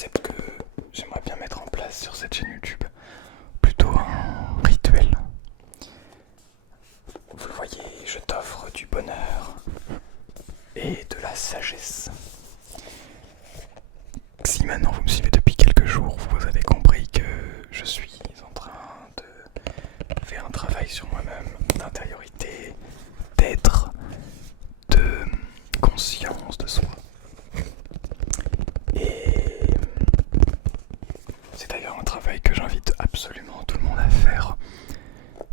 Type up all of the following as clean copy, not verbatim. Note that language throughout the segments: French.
concept que j'aimerais bien mettre en place sur cette chaîne YouTube. Plutôt un rituel. Vous le voyez, je t'offre du bonheur et de la sagesse. Si maintenant vous me suivez depuis quelques jours, vous avez compris que je suis en train de faire un travail sur moi-même, d'intériorité, d'être, de conscience de soi. Et c'est d'ailleurs un travail que j'invite absolument tout le monde à faire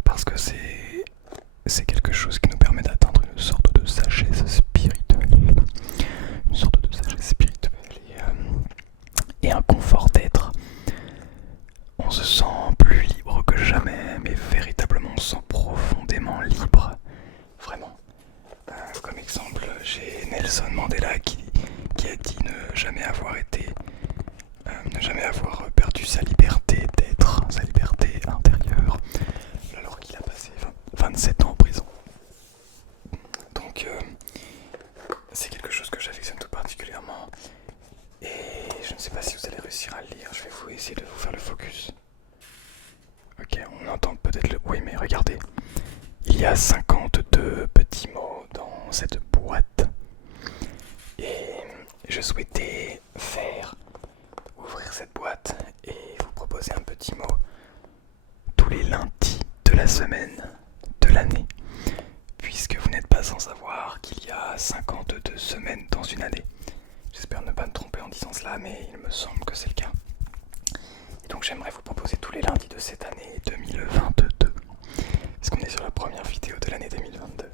parce que c'est quelque chose qui nous permet d'atteindre une sorte de sagesse spirituelle. Une sorte de sagesse spirituelle et un confort d'être. On se sent plus libre que jamais, mais véritablement on se sent profondément libre. Vraiment. Comme exemple, j'ai Nelson Mandela qui a dit ne jamais avoir ne jamais avoir perdu sa liberté d'être, sa liberté intérieure, alors qu'il a passé 27 ans en prison. Donc c'est quelque chose que j'affectionne tout particulièrement. Et je ne sais pas si vous allez réussir à le lire, je vais vous essayer de vous faire le focus. Ok, on entend peut-être le... Oui, mais regardez. Il y a 52 petits mots dans cette boîte. Et je souhaitais ouvrir cette boîte et vous proposer un petit mot tous les lundis de la semaine, de l'année. Puisque vous n'êtes pas sans savoir qu'il y a 52 semaines dans une année. J'espère ne pas me tromper en disant cela, mais il me semble que c'est le cas. Et donc j'aimerais vous proposer tous les lundis de cette année 2022, parce qu'on est sur la première vidéo de l'année 2022,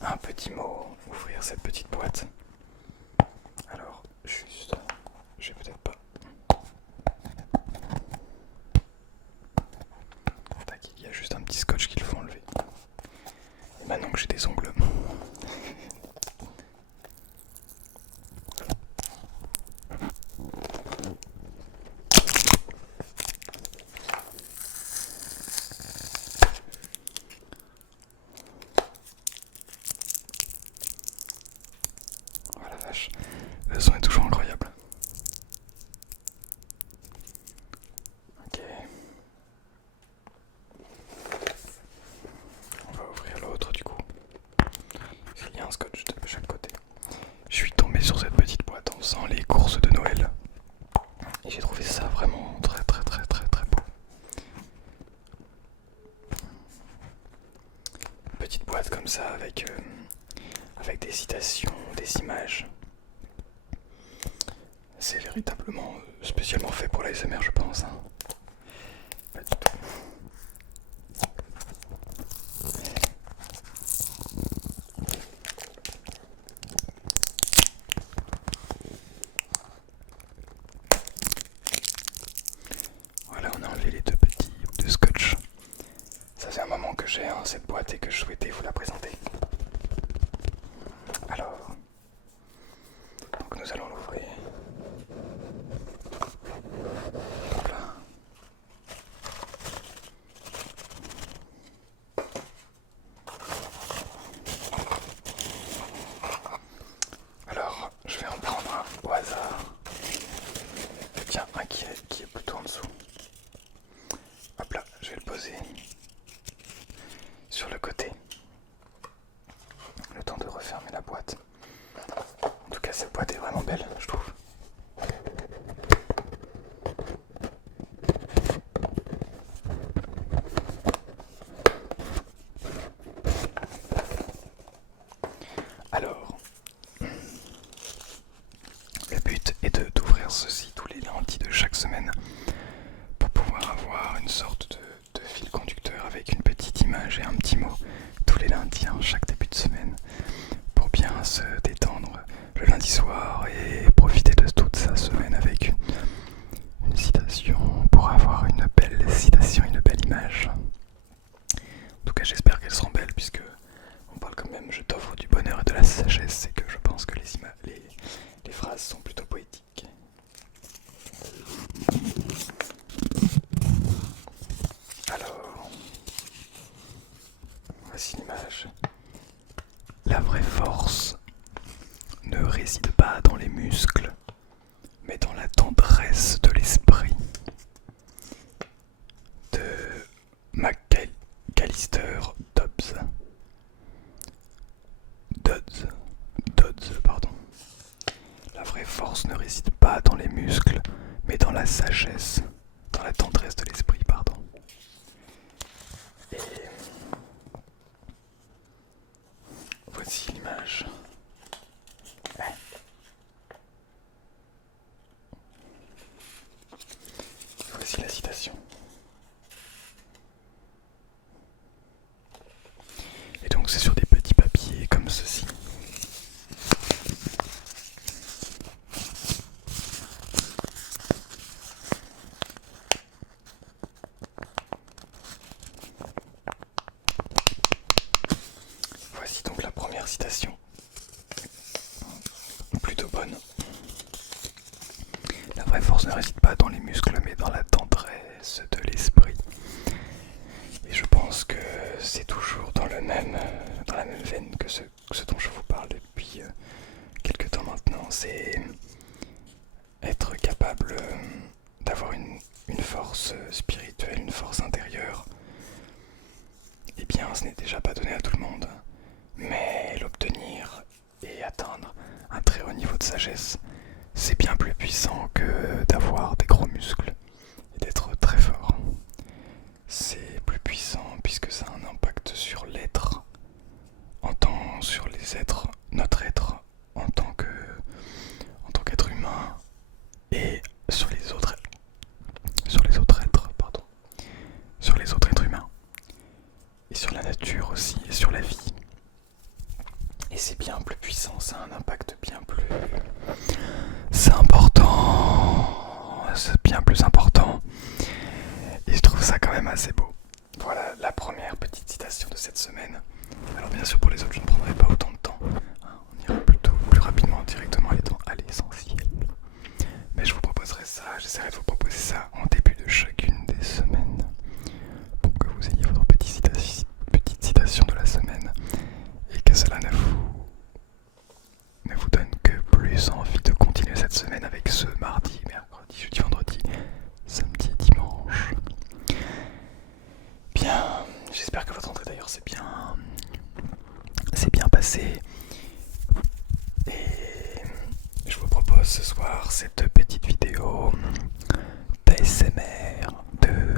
un petit mot, ouvrir cette petite boîte. Alors, juste, je vais peut-être pas... Tac, il y a juste un petit scotch qu'il faut enlever. Et maintenant que j'ai des ongles... Oh la vache, le son est toujours incroyable. Ok. On va ouvrir l'autre du coup. Il y a un scotch de chaque côté. Je suis tombé sur cette petite boîte en faisant les courses de Noël. Et j'ai trouvé ça vraiment très très très très très beau. Une petite boîte comme ça avec des citations, des images. C'est véritablement spécialement fait pour l'ASMR, je pense. Hein. Pas du tout. Voilà, on a enlevé les deux petits bouts de scotch. Ça fait un moment que j'ai cette boîte et que je souhaitais vous la présenter. Alors, donc nous allons l'ouvrir. Hop là. Alors, je vais en prendre un au hasard. Et bien, un qui est plutôt en dessous. Hop là, je vais le poser sur le côté. sagesse, dans la tendresse de l'esprit, pardon. Et voici l'image. Voici la citation. Et donc c'est sur des petits papiers comme ceci. Voici donc la première citation. Plutôt bonne. La vraie force ne réside pas dans les muscles mais dans la tendresse de l'esprit. Et je pense que c'est toujours dans la même veine que ce dont je vous parle depuis quelques temps maintenant. C'est être capable d'avoir une force spirituelle, une force intérieure. Eh bien, ce n'est déjà pas donné à tout le monde, mais l'obtenir et atteindre un très haut niveau de sagesse, c'est bien plus puissant que d'avoir des gros muscles et d'être très fort. C'est plus puissant puisque ça a un impact sur l'être, sur les êtres, notre être en tant qu'être humain et sur les autres êtres humains et sur la nature aussi et sur la vie. Et c'est bien plus puissant, ça a un impact bien plus... C'est important, c'est bien plus important. Et je trouve ça quand même assez beau. Voilà la première petite citation de cette semaine. Alors bien sûr pour les autres je ne prendrai pas autant de temps. On ira plutôt plus rapidement directement à l'essentiel. Mais je vous proposerai ça, j'essaierai de vous proposer ça en début de chacune des semaines. Pour que vous ayez votre petite citation de la semaine. Et que cela ne vous donne que plus envie de continuer cette semaine avec ce mardi, mercredi, jeudi, vendredi, samedi, dimanche. Bien, j'espère que votre entrée d'ailleurs s'est bien passée. Et je vous propose ce soir cette petite vidéo d'ASMR, de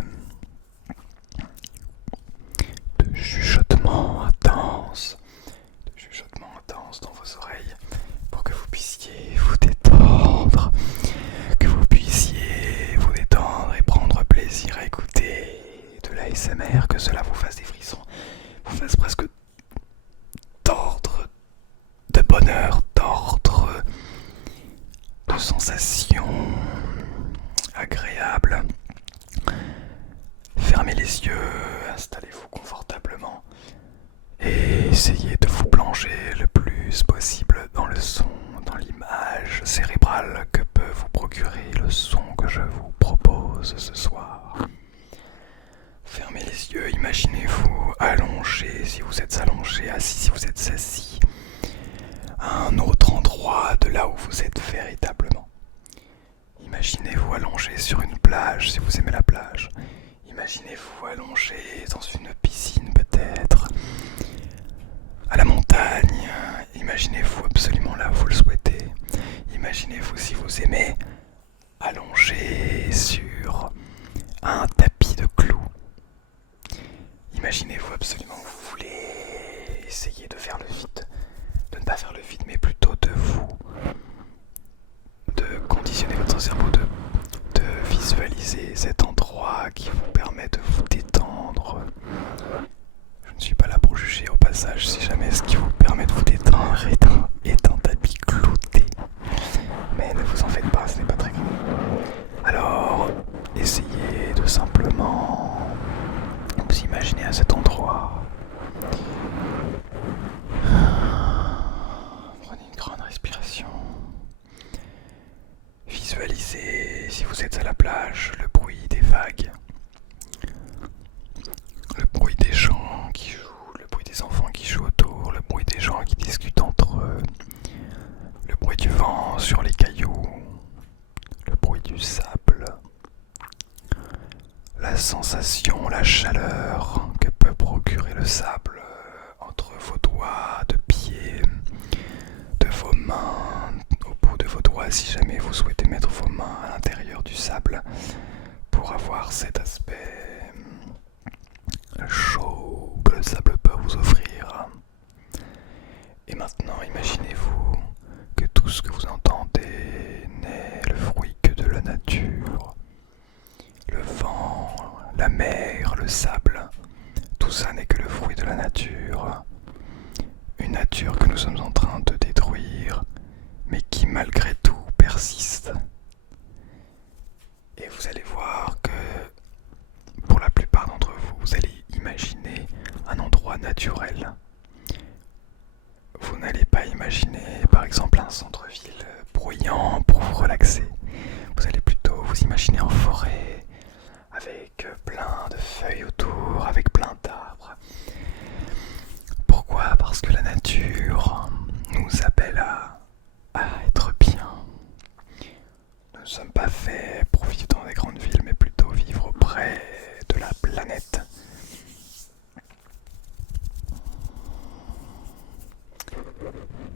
chuchotement intense, dans vos oreilles, pour que vous puissiez vous détendre, et prendre plaisir à écouter de l'ASMR, que cela vous fasse des frissons, vous fasse presque d'ordre de bonheur, d'ordre de sensations agréables. Fermez les yeux, installez-vous confortablement et essayez de vous plonger le plus possible dans le son, dans l'image cérébrale que peut vous procurer le son que je vous propose ce soir. Fermez les yeux, imaginez-vous allongé, si vous êtes allongé, assis si vous êtes assis, à un autre endroit de là où vous êtes véritablement. Imaginez-vous allongé sur une plage si vous aimez la plage. Imaginez-vous allongé dans une piscine peut-être, à la montagne. Imaginez-vous absolument là où vous le souhaitez. Imaginez-vous, si vous aimez, allongé sur un tapis de clous. Imaginez-vous absolument où vous voulez. Essayez de faire le vide, de ne pas faire le vide, mais plutôt de conditionner votre cerveau, de visualiser cet endroit qui vous permet de vous détendre. Je ne suis pas là pour juger au passage si jamais ce qui vous permet de vous détendre est un tapis clouté. Mais ne vous en faites pas, ce n'est pas très grave. Alors, essayez de simplement vous imaginer à cet endroit. Prenez une grande respiration. Visualisez, si vous êtes à la plage, le bruit des vagues, le bruit des gens qui jouent, le bruit des enfants qui jouent autour, le bruit des gens qui discutent entre eux, le bruit du vent sur les cailloux, le bruit du sable, la sensation, la chaleur que peut procurer le sable entre vos doigts de pied, de vos mains, au bout de vos doigts si jamais vous souhaitez mettre vos mains à l'intérieur du sable. sable pour avoir cet aspect chaud que le sable peut vous offrir. Et maintenant, imaginez-vous que tout ce que vous entendez n'est le fruit que de la nature. Le vent, la mer, le sable, tout ça n'est que le fruit de la nature. Une nature que nous sommes en train de détruire, mais qui malgré tout persiste. Et vous allez voir que pour la plupart d'entre vous, vous allez imaginer un endroit naturel. Vous n'allez pas imaginer par exemple un centre-ville bruyant pour vous relaxer. Vous allez plutôt vous imaginer en forêt, avec plein de feuilles autour, avec plein d'arbres. Pourquoi ? Parce que la nature nous appelle à être bien. Nous ne sommes pas faits pour vivre dans des grandes villes, mais plutôt vivre près de la planète.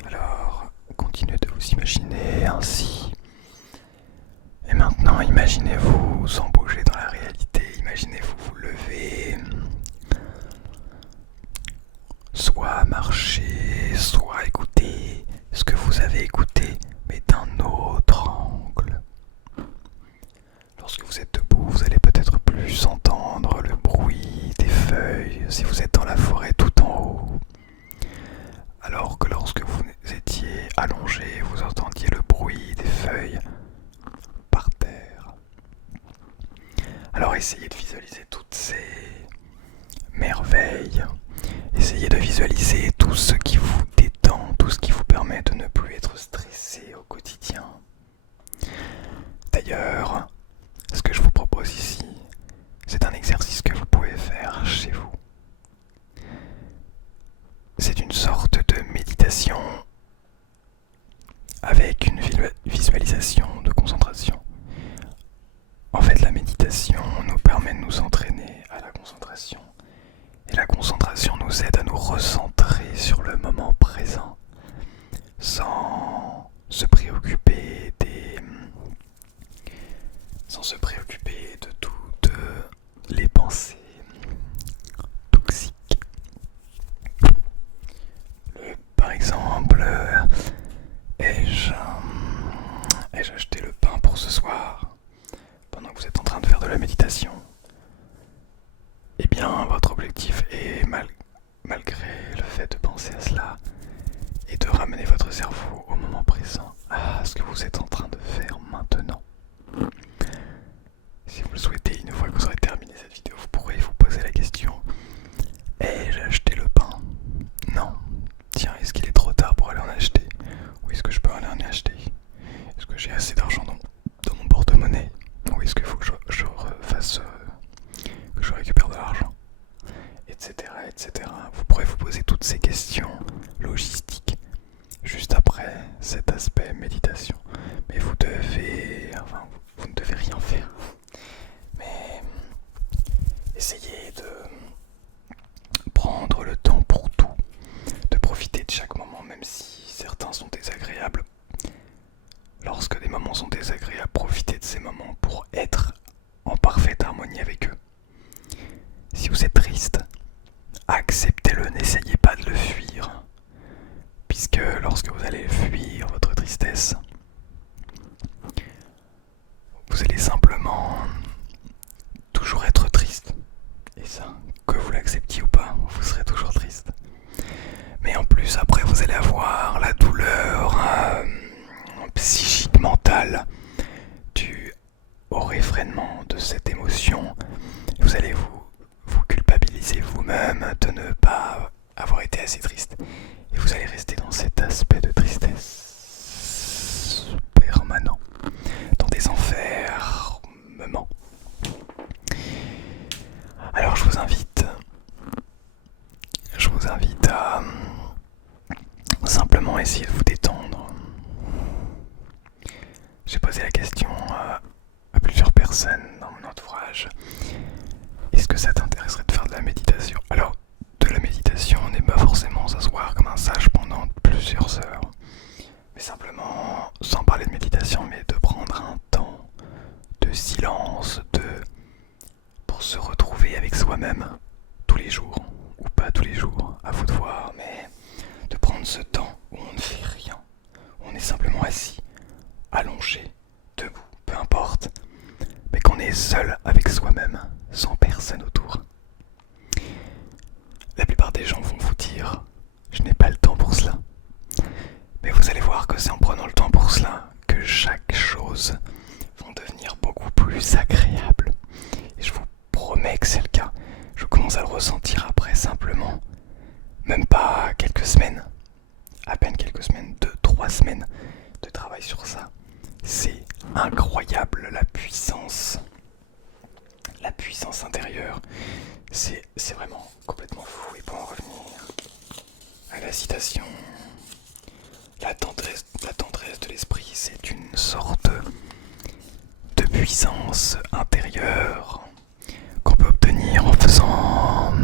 Alors, continuez de vous imaginer ainsi. Et maintenant, imaginez-vous sans bouger dans la réalité. Imaginez-vous vous lever, soit marcher, soit écouter ce que vous avez écouté, mais d'un autre angle. Lorsque vous êtes debout, vous allez peut-être plus entendre le bruit des feuilles si vous êtes dans la forêt tout en haut. Alors que lorsque vous étiez allongé, vous entendiez le bruit des feuilles par terre. Alors essayez de visualiser toutes ces merveilles. Essayez de visualiser tout ce qui vous détend, tout ce qui vous permet de ne plus être stressé au quotidien. D'ailleurs, ce que je vous propose ici, c'est un exercice que vous pouvez faire chez vous. C'est une sorte de méditation avec une visualisation de concentration. En fait, la méditation nous permet de nous entraîner à la concentration. Et la concentration nous aide à nous recentrer sur le moment présent, sans se préoccuper de toutes les pensées toxiques. Par exemple, ai-je acheté le pain pour ce soir pendant que vous êtes en train de faire de la méditation? Eh bien, votre objectif est, malgré le fait de penser à cela, et de ramener votre cerveau au moment présent, à ce que vous êtes en train de faire maintenant. Si vous le souhaitez, une fois que vous aurez terminé cette vidéo, vous pourrez vous poser la question: ai-je acheté le pain? Non. Tiens, est-ce qu'il est trop tard pour aller en acheter? Ou est-ce que je peux aller en acheter? Est-ce que j'ai assez d'argent dans mon porte-monnaie? Ou est-ce qu'il faut que je refasse... que je récupère de l'argent, etc., etc. Vous pourrez vous poser toutes ces questions logistiques juste après cet aspect méditation. Mais vous ne devez rien faire. Mais essayez de prendre le temps pour tout, de profiter de chaque moment, même si certains sont désagréables. Lorsque des moments sont désagréables, profitez de ces moments pour être en parfaite harmonie avec eux. Si vous êtes triste, acceptez-le, n'essayez pas de le fuir. Puisque lorsque vous allez fuir votre tristesse, vous allez simplement toujours être triste. Et ça, que vous l'acceptiez ou pas, vous serez toujours triste. Mais en plus, après, vous allez avoir la douleur psychique, mentale, due au réfrénement de cette émotion. Vous allez vous culpabiliser vous-même de ne pas avoir été assez triste. Et vous allez rester dans cet aspect de tristesse permanent, dans des enfermements. Alors je vous invite à simplement essayer de vous détendre. J'ai posé la question à plusieurs personnes dans mon entourage. Est-ce que ça t'intéresserait de faire de la méditation? Alors, de la méditation, on n'est pas forcément s'asseoir comme un sage pendant plusieurs heures. Mais simplement, sans parler de méditation, mais de prendre un temps de soi-même, tous les jours, ou pas tous les jours, à vous de voir, mais de prendre ce temps où on ne fait rien, où on est simplement assis, allongé, debout, peu importe, mais qu'on est seul avec soi-même, sans personne autour. La plupart des gens vont vous dire « je n'ai pas le temps pour cela ». Mais vous allez voir que c'est en prenant le temps pour cela que chaque chose va devenir beaucoup plus agréable. Et je vous promets que c'est le cas. Je commence à le ressentir après simplement, même pas quelques semaines, à peine quelques semaines, 2-3 semaines de travail sur ça. C'est incroyable la puissance intérieure. C'est vraiment complètement fou. Et pour en revenir à la citation, la tendresse de l'esprit, c'est une sorte de puissance intérieure qu'on peut obtenir en faisant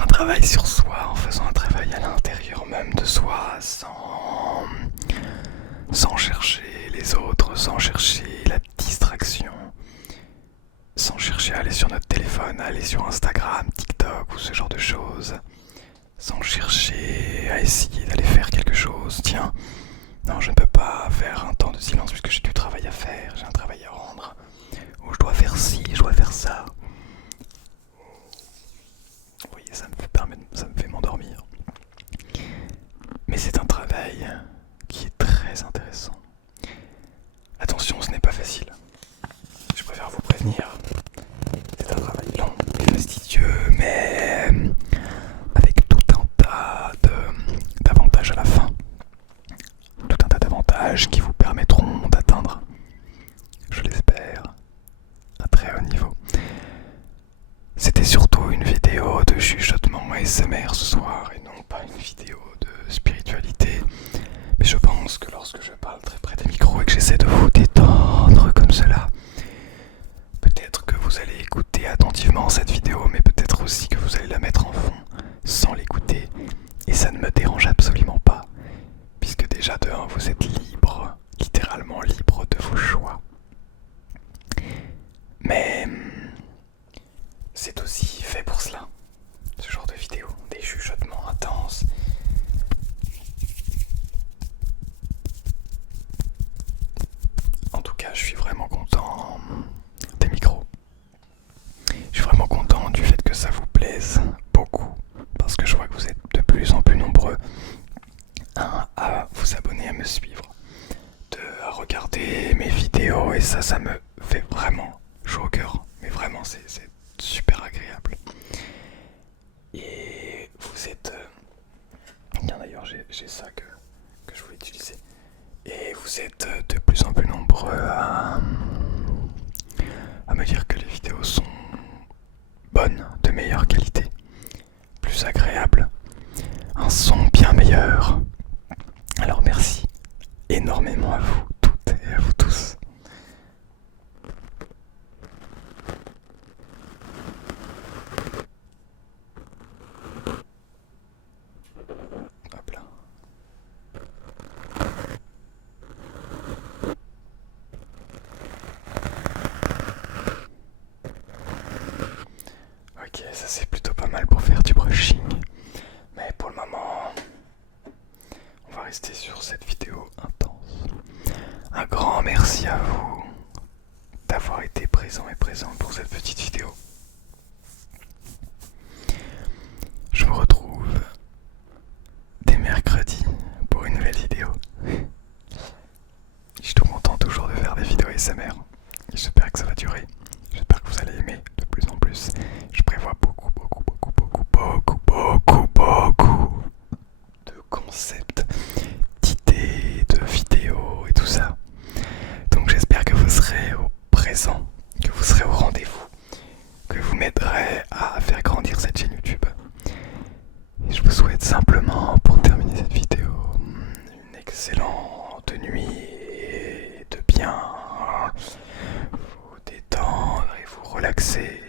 un travail sur soi, en faisant un travail à l'intérieur même de soi, sans chercher les autres, sans chercher la distraction, sans chercher à aller sur notre téléphone, à aller sur Instagram, TikTok ou ce genre de choses, sans chercher à essayer d'aller faire quelque chose. Tiens, non, je ne peux pas faire un temps de silence puisque j'ai du travail à faire, j'ai un travail à rendre, ou je dois faire ci, je dois faire ça. Oui, ça me fait m'endormir. Mais c'est un travail qui est très intéressant. Attention, ce n'est pas facile. Je préfère vous prévenir. C'est un travail long et fastidieux, mais avec tout un tas d'avantages à la fin. Tout un tas d'avantages qui vous permettront d'atteindre, je l'espère, un très haut niveau. C'était surtout une vidéo de chuchotement ASMR ce soir et non pas une vidéo de spiritualité. Mais je pense que lorsque je parle très près des micros et que j'essaie de vous détendre comme cela, peut-être que vous allez écouter attentivement cette vidéo, mais peut-être aussi que vous allez la mettre en fond sans l'écouter. Et ça ne me dérange absolument pas, puisque déjà de 1, vous êtes libre, littéralement libre de vos choix. Mais c'est aussi fait pour cela, ce genre de vidéo, des chuchotements intenses. En tout cas, je suis vraiment content des micros. Je suis vraiment content du fait que ça vous plaise beaucoup, parce que je vois que vous êtes de plus en plus nombreux à vous abonner, à me suivre, à regarder mes vidéos, et ça me fait vraiment chaud au cœur. Mais vraiment, c'est super agréable. Et vous êtes... Tiens, d'ailleurs, j'ai ça que je voulais utiliser. Et vous êtes de plus en plus nombreux à me dire que les vidéos sont bonnes, de meilleure qualité, plus agréables, un son bien meilleur. Alors merci énormément à vous toutes et à vous tous. Hop là. Ok, ça c'est plutôt pas mal pour faire du brushing. Mais pour le moment, on va rester sur cette vidéo intense. Un grand merci à vous d'avoir été présent et présente pour cette petite vidéo. Je vous retrouve dès mercredi pour une nouvelle vidéo. Je suis tout content toujours de faire des vidéos ASMR. J'espère que ça va durer. J'espère que vous allez aimer de plus en plus. Je prévois beaucoup de concepts, d'idées, de vidéos et tout ça. Donc j'espère que vous serez au présent, que vous serez au rendez-vous, que vous m'aiderez à faire grandir cette chaîne YouTube. Et je vous souhaite simplement, pour terminer cette vidéo, une excellente nuit et de bien vous détendre et vous relaxer